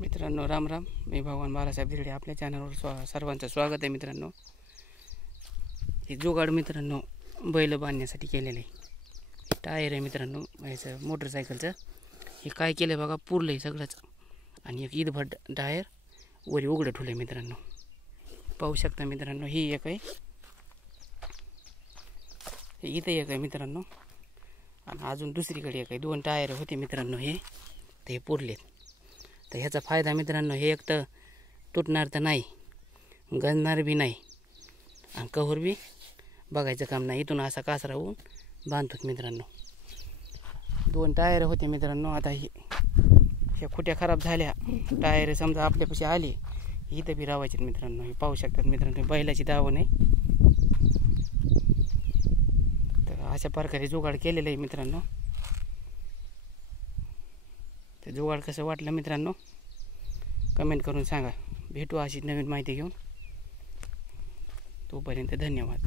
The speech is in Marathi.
मित्रांनो राम राम, मी भगवान बाळासाहेब धिरडे. आपल्या चॅनलवर सर्वांचं स्वागत आहे. मित्रांनो, हे जुगाड मित्रांनो बैल बांधण्यासाठी केलेलं आहे. टायर आहे मित्रांनो याचं मोटरसायकलचं. हे काय केलं बघा, पुरलं आहे सगळंच. आणि एक ईदभर टायर वरी उघडं ठेवलं आहे मित्रांनो. पाहू शकता मित्रांनो, ही एक आहे, इथं एक आहे मित्रांनो, आणि अजून दुसरीकडे एक आहे. दोन टायर होते मित्रांनो हे, ते पुरलेत. तर ह्याचा फायदा मित्रांनो, हे एक तर तुटणार तर नाही, गंजणार बी नाही, आणि कव्हर बी बघायचं काम नाही. इथून असा कासरा होऊन बांधतोच मित्रांनो. दोन टायर होते मित्रांनो. आता ह्या खुट्या खराब झाल्या, टायर समजा आपल्यापाशी आले, इथं बी रावायचे मित्रांनो. हे पाहू शकतात मित्रांनो, बैलाची दावण आहे. तर अशा प्रकारे जुगाड केलेलं आहे मित्रांनो. ते जुगाड कसं वाटलं मित्रांनो, कमेंट करून सांगा. भेटू अशी नवीन माहिती घेऊन. तोपर्यंत धन्यवाद.